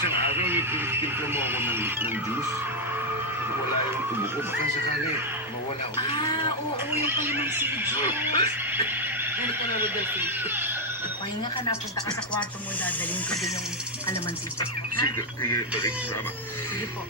isang araw yung pinitimpla mo ako ng juice. Wala yung tubo ko. Baka sakali, mawala ulit. Oo, yung kalamansi juice. Ganito na, Rodolfo. Pahinga ka na, punta ka sa kwarto mo, dadalhin ko din yung kalamansi juice mo, ha? Sige, sige, balik. Sama. Sige po.